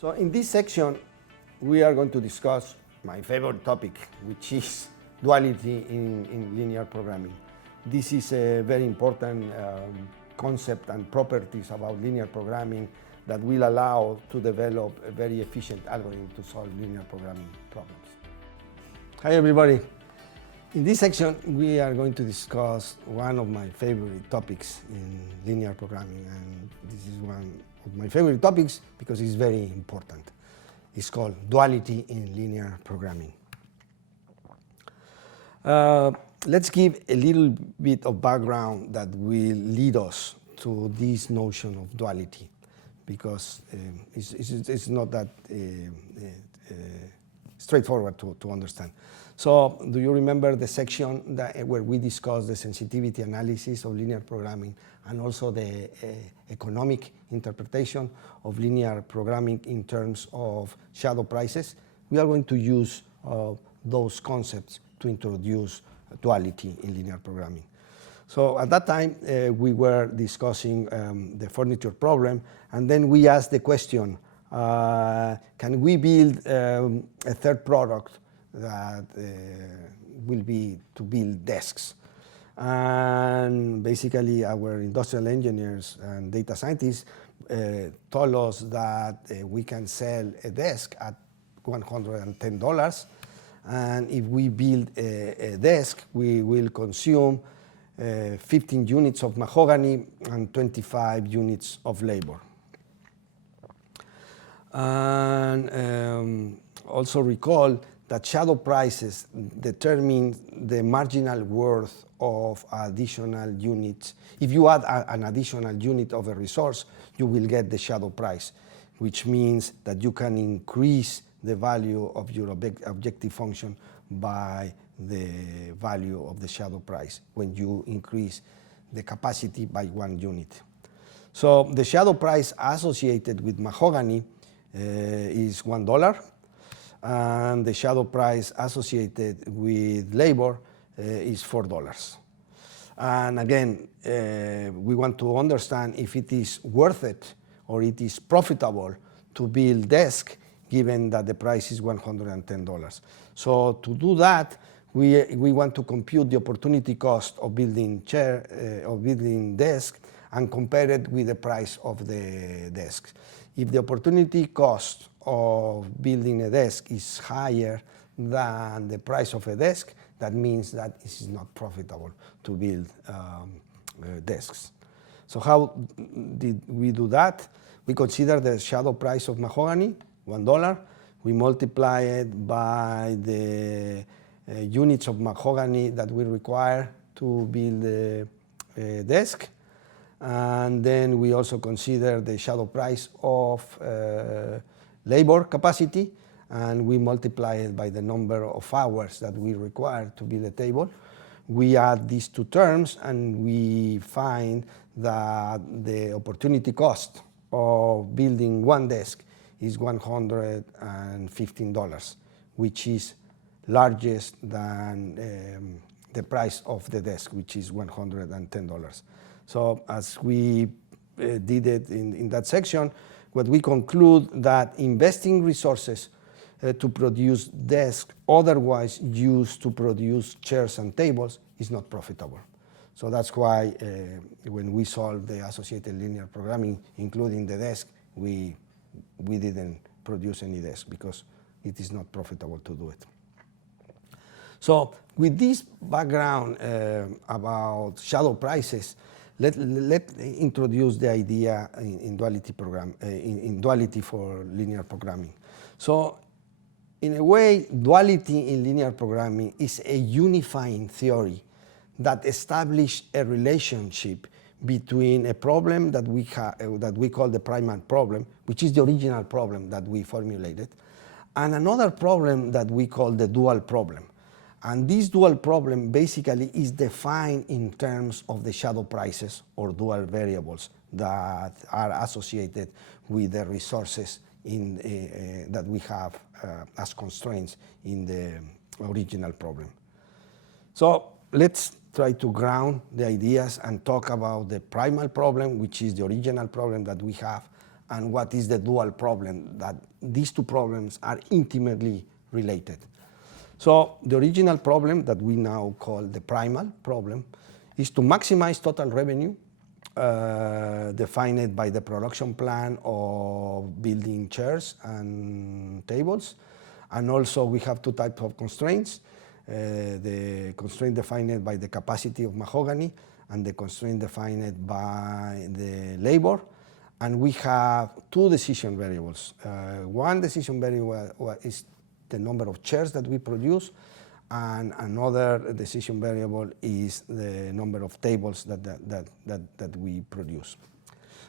So in this section, we are going to discuss my favorite topic, which is duality in linear programming. This is a very important concept and properties about linear programming that will allow to develop a very efficient algorithm to solve linear programming problems. Hi everybody. In this section, we are going to discuss one of my favorite topics in linear programming, and this is one of my favorite topics because it's very important. It's called duality in linear programming. Let's give a little bit of background that will lead us to this notion of duality, because it's not that straightforward to understand. So do you remember the section where we discussed the sensitivity analysis of linear programming and also the economic interpretation of linear programming in terms of shadow prices? We are going to use those concepts to introduce duality in linear programming. So at that time, we were discussing the furniture problem, and then we asked the question, can we build a third product that will be to build desks? And basically our industrial engineers and data scientists told us that we can sell a desk at $110, and if we build a desk, we will consume 15 units of mahogany and 25 units of labor. And also recall that shadow prices determine the marginal worth of additional units. If you add an additional unit of a resource, you will get the shadow price, which means that you can increase the value of your objective function by the value of the shadow price when you increase the capacity by 1 unit. So the shadow price associated with mahogany is $1, and the shadow price associated with labor is $4. And again, we want to understand if it is worth it or it is profitable to build desk given that the price is $110. So to do that, we want to compute the opportunity cost of building desk and compare it with the price of the desk. If the opportunity cost of building a desk is higher than the price of a desk, that means that it is not profitable to build desks. So how did we do that? We consider the shadow price of mahogany, $1. We multiply it by the units of mahogany that we require to build a desk. And then we also consider the shadow price of labor capacity, and we multiply it by the number of hours that we require to build a table. We add these two terms and we find that the opportunity cost of building one desk is $115, which is largest than the price of the desk, which is $110. So as we did it in that section, what we conclude that investing resources to produce desks otherwise used to produce chairs and tables is not profitable. So that's why when we solve the associated linear programming, including the desk, we didn't produce any desk because it is not profitable to do it. So with this background about shadow prices, let's introduce the idea in duality for linear programming. So in a way, duality in linear programming is a unifying theory that establishes a relationship between a problem that we call the primal problem, which is the original problem that we formulated, and another problem that we call the dual problem. And this dual problem basically is defined in terms of the shadow prices or dual variables that are associated with the resources that we have as constraints in the original problem. So let's try to ground the ideas and talk about the primal problem, which is the original problem that we have, and what is the dual problem, that these two problems are intimately related. So the original problem that we now call the primal problem is to maximize total revenue defined by the production plan of building chairs and tables. And also we have two types of constraints. The constraint defined by the capacity of mahogany and the constraint defined by the labor. And we have two decision variables. One decision variable is the number of chairs that we produce, and another decision variable is the number of tables that we produce.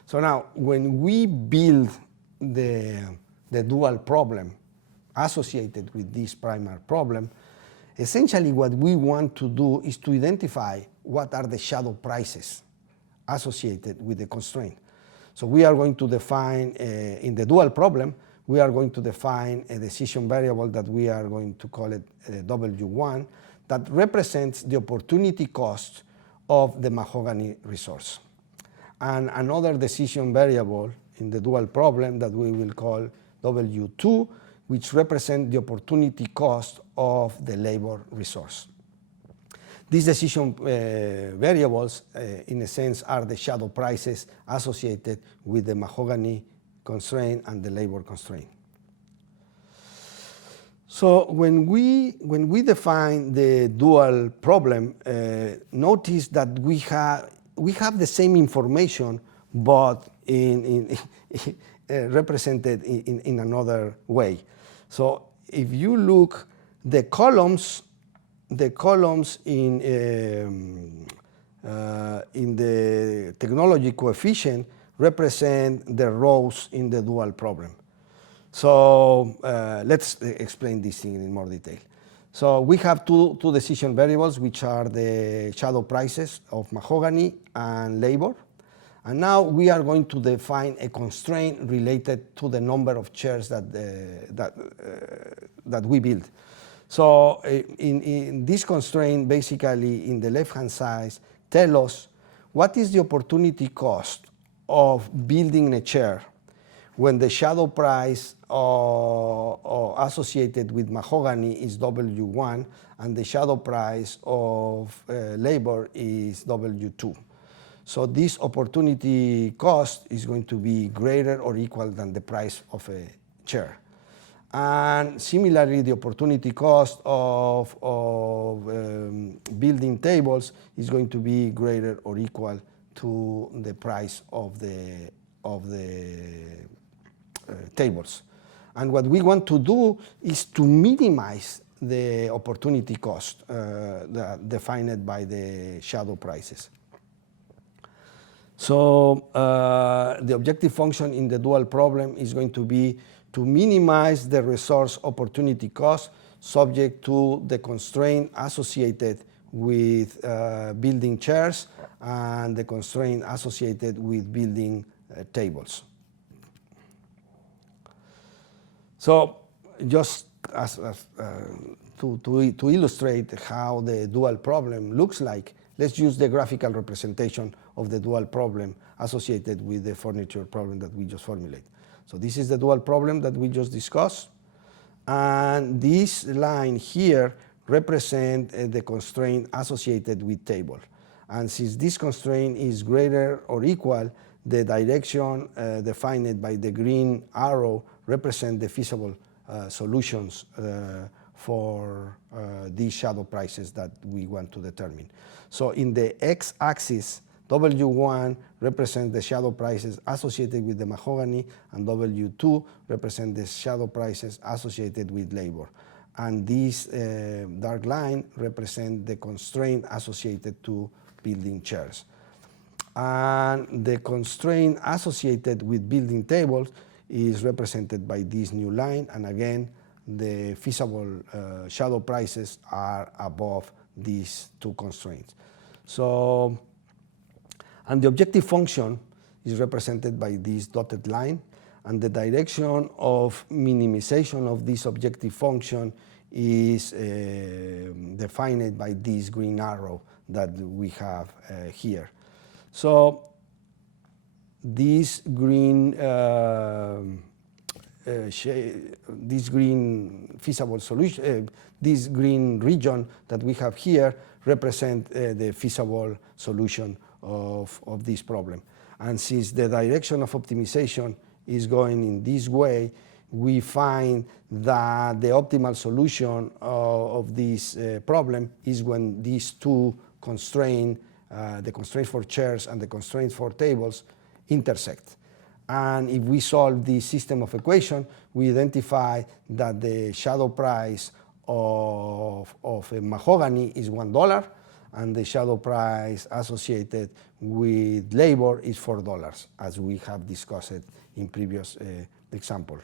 So now, when we build the dual problem associated with this primal problem, essentially what we want to do is to identify what are the shadow prices associated with the constraint. So we are going to define, in the dual problem, we are going to define a decision variable that we are going to call it W1 that represents the opportunity cost of the mahogany resource. And another decision variable in the dual problem that we will call W2, which represents the opportunity cost of the labor resource. These decision variables, in a sense, are the shadow prices associated with the mahogany constraint and the labor constraint. So when we define the dual problem, notice that we have the same information, but represented in another way. So if you look, the columns in the technology coefficient represent the rows in the dual problem. So let's explain this thing in more detail. So we have two decision variables, which are the shadow prices of mahogany and labor. And now we are going to define a constraint related to the number of chairs that we build. So in this constraint, basically in the left-hand side, tell us what is the opportunity cost of building a chair when the shadow price associated with mahogany is W1 and the shadow price of labor is W2. So this opportunity cost is going to be greater or equal than the price of a chair. And similarly, the opportunity cost of building tables is going to be greater or equal to the price of the tables. And what we want to do is to minimize the opportunity cost defined by the shadow prices. So the objective function in the dual problem is going to be to minimize the resource opportunity cost subject to the constraint associated with building chairs and the constraint associated with building tables. So just to illustrate how the dual problem looks like, let's use the graphical representation of the dual problem associated with the furniture problem that we just formulated. So this is the dual problem that we just discussed. And this line here represents the constraint associated with table. And since this constraint is greater or equal, the direction defined by the green arrow represents the feasible solutions for these shadow prices that we want to determine. So in the x-axis, W1 represents the shadow prices associated with the mahogany, and W2 represents the shadow prices associated with labor. And this dark line represents the constraint associated to building chairs. And the constraint associated with building tables is represented by this new line, and again, the feasible shadow prices are above these two constraints. So, and the objective function is represented by this dotted line, and the direction of minimization of this objective function is defined by this green arrow that we have here. So this green this green feasible solution, this green region that we have here represent the feasible solution of this problem. And since the direction of optimization is going in this way, we find that the optimal solution of this problem is when these two constraints, the constraint for chairs and the constraint for tables, intersect. And if we solve this system of equation, we identify that the shadow price of a mahogany is $1, and the shadow price associated with labor is $4, as we have discussed in previous example.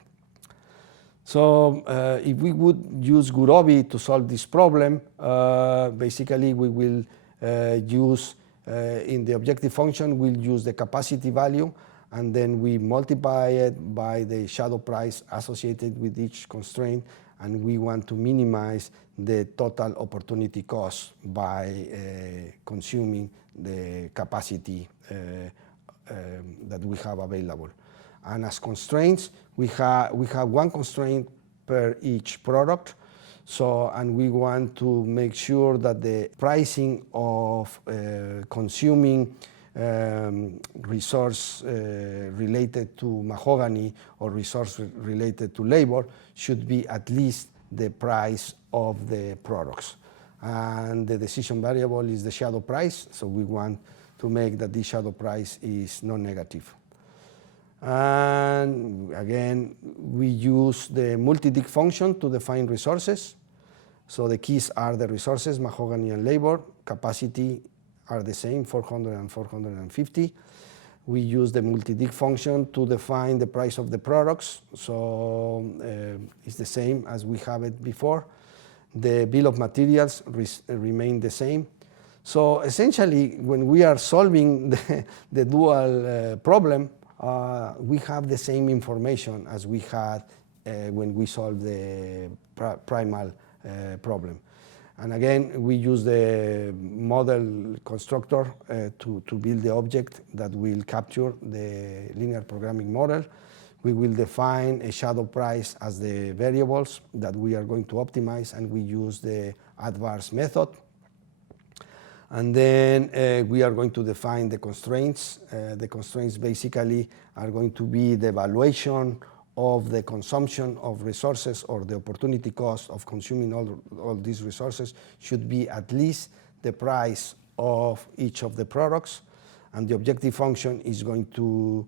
So if we would use Gurobi to solve this problem, basically we will use, in the objective function, we'll use the capacity value, and then we multiply it by the shadow price associated with each constraint, and we want to minimize the total opportunity cost by consuming the capacity that we have available. And as constraints, we have one constraint per each product. So, and we want to make sure that the pricing of consuming resource related to mahogany or resource related to labor should be at least the price of the products. And the decision variable is the shadow price, so we want to make that this shadow price is non-negative. And again, we use the multi-dig function to define resources. So the keys are the resources, mahogany and labor. Capacity are the same, 400 and 450. We use the multi-dig function to define the price of the products. So it's the same as we have it before. The bill of materials remain the same. So essentially, when we are solving the dual problem, we have the same information as we had when we solved the primal problem. And again, we use the model constructor to build the object that will capture the linear programming model. We will define a shadow price as the variables that we are going to optimize, and we use the adverse method. And then we are going to define the constraints. The constraints basically are going to be the valuation of the consumption of resources, or the opportunity cost of consuming all these resources should be at least the price of each of the products. And the objective function is going to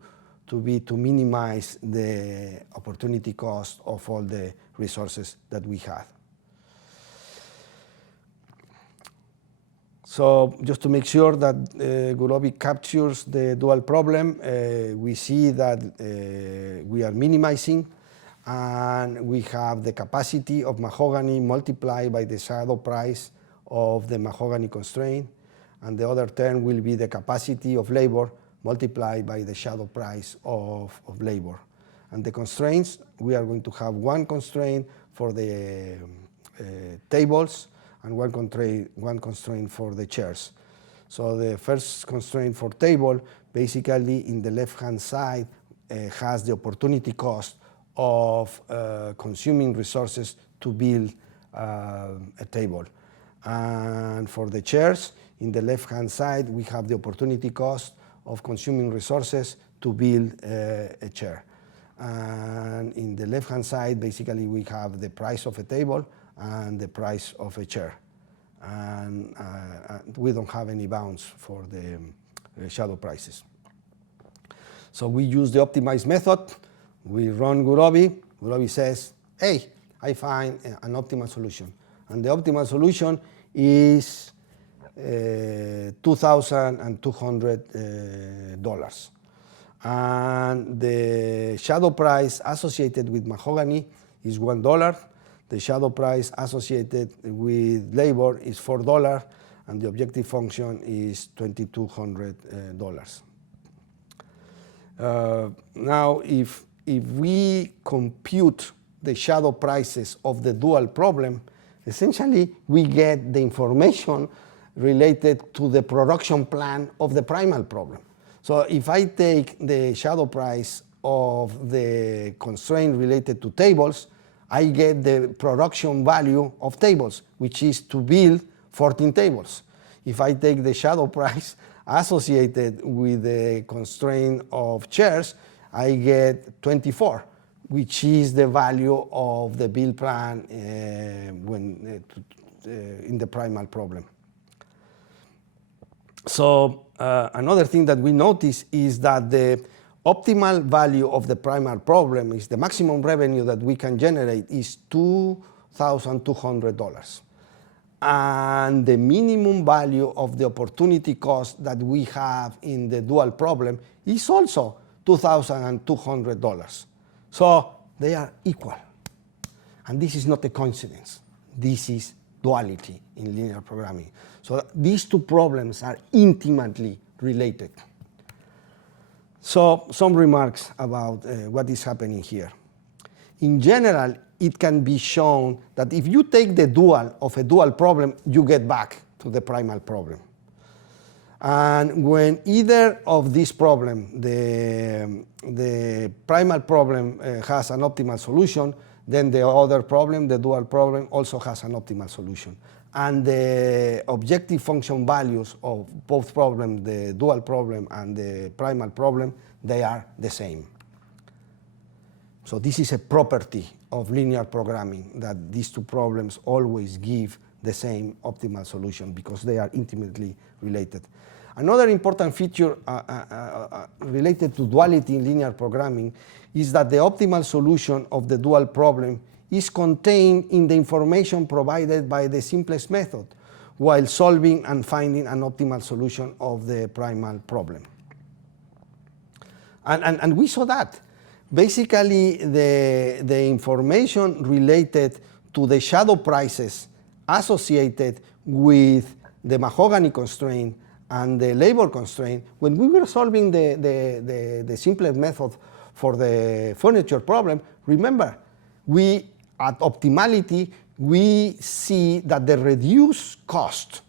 be to minimize the opportunity cost of all the resources that we have. So just to make sure that Gurobi captures the dual problem, we see that we are minimizing, and we have the capacity of mahogany multiplied by the shadow price of the mahogany constraint, and the other term will be the capacity of labor multiplied by the shadow price of labor. And the constraints, we are going to have one constraint for the tables, and one constraint for the chairs. So the first constraint for table, basically in the left-hand side, has the opportunity cost of consuming resources to build a table. And for the chairs, in the left-hand side, we have the opportunity cost of consuming resources to build a chair. And in the left-hand side, basically, we have the price of a table and the price of a chair. And we don't have any bounds for the shadow prices. So we use the optimize method. We run Gurobi. Gurobi says, hey, I find an optimal solution. And the optimal solution is $2,200. And the shadow price associated with mahogany is $1. The shadow price associated with labor is $4, and the objective function is $2,200. Now, if we compute the shadow prices of the dual problem, essentially we get the information related to the production plan of the primal problem. So if I take the shadow price of the constraint related to tables, I get the production value of tables, which is to build 14 tables. If I take the shadow price associated with the constraint of chairs, I get 24, which is the value of the build plan in the primal problem. So another thing that we notice is that the optimal value of the primal problem is the maximum revenue that we can generate is $2,200. And the minimum value of the opportunity cost that we have in the dual problem is also $2,200. So they are equal. And this is not a coincidence. This is duality in linear programming. So these two problems are intimately related. So some remarks about what is happening here. In general, it can be shown that if you take the dual of a dual problem, you get back to the primal problem. And when either of these problems, the primal problem has an optimal solution, then the other problem, the dual problem, also has an optimal solution. And the objective function values of both problems, the dual problem and the primal problem, they are the same. So this is a property of linear programming, that these two problems always give the same optimal solution because they are intimately related. Another important feature related to duality in linear programming is that the optimal solution of the dual problem is contained in the information provided by the simplest method, while solving and finding an optimal solution of the primal problem. And we saw that. Basically, the information related to the shadow prices associated with the mahogany constraint and the labor constraint, when we were solving the simplest method for the furniture problem, remember, at optimality, we see that the reduced cost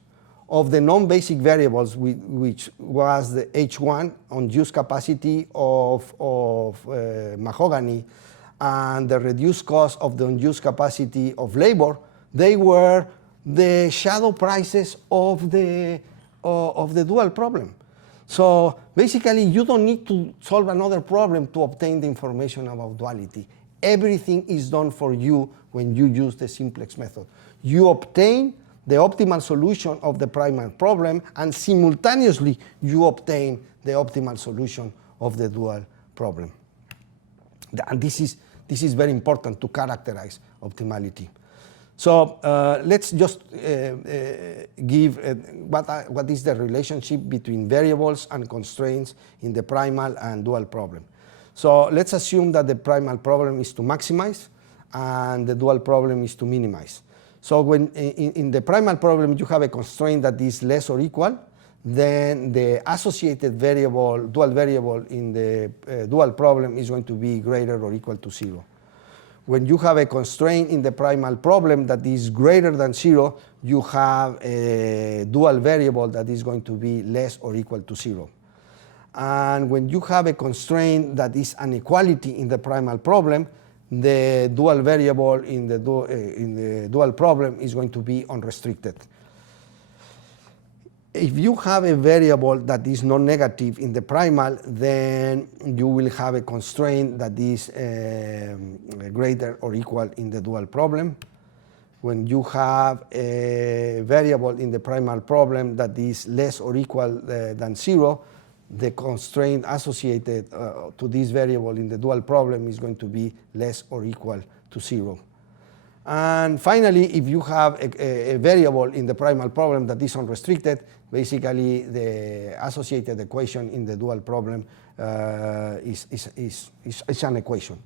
of the non-basic variables, which was the H1, unused capacity of mahogany, and the reduced cost of the unused capacity of labor, they were the shadow prices of the dual problem. So basically, you don't need to solve another problem to obtain the information about duality. Everything is done for you when you use the simplex method. You obtain the optimal solution of the primal problem, and simultaneously you obtain the optimal solution of the dual problem. And this is very important to characterize optimality. So let's just give what is the relationship between variables and constraints in the primal and dual problem. So let's assume that the primal problem is to maximize and the dual problem is to minimize. So when in the primal problem you have a constraint that is less or equal, then the associated variable, dual variable in the dual problem is going to be greater or equal to 0. When you have a constraint in the primal problem that is greater than 0, you have a dual variable that is going to be less or equal to 0. And when you have a constraint that is an equality in the primal problem, the dual variable in the dual problem is going to be unrestricted. If you have a variable that is non-negative in the primal, then you will have a constraint that is greater or equal in the dual problem. When you have a variable in the primal problem that is less or equal than 0, the constraint associated to this variable in the dual problem is going to be less or equal to 0. And finally, if you have a variable in the primal problem that is unrestricted, basically the associated equation in the dual problem is an equation.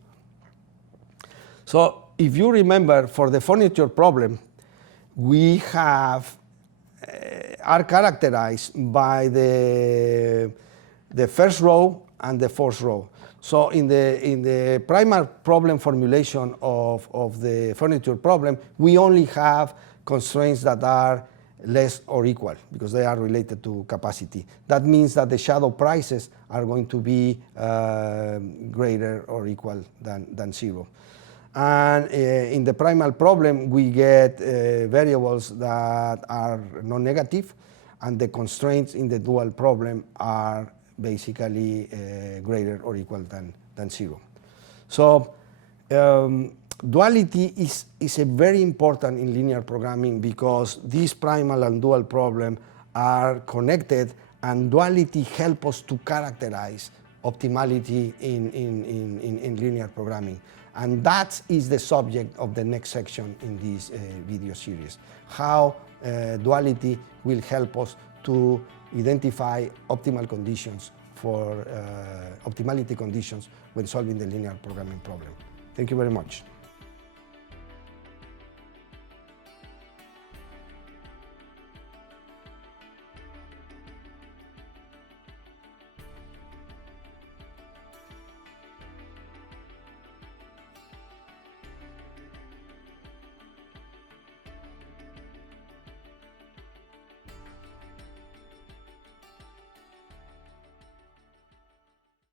So if you remember, for the furniture problem, we have are characterized by the first row and the fourth row. So in the primal problem formulation of the furniture problem, we only have constraints that are less or equal, because they are related to capacity. That means that the shadow prices are going to be greater or equal than 0. And in the primal problem, we get variables that are non-negative, and the constraints in the dual problem are basically greater or equal than 0. So duality is a very important in linear programming, because these primal and dual problems are connected, and duality helps us to characterize optimality in linear programming. And that is the subject of the next section in this video series, how duality will help us to identify optimal conditions for optimality conditions when solving the linear programming problem. Thank you very much.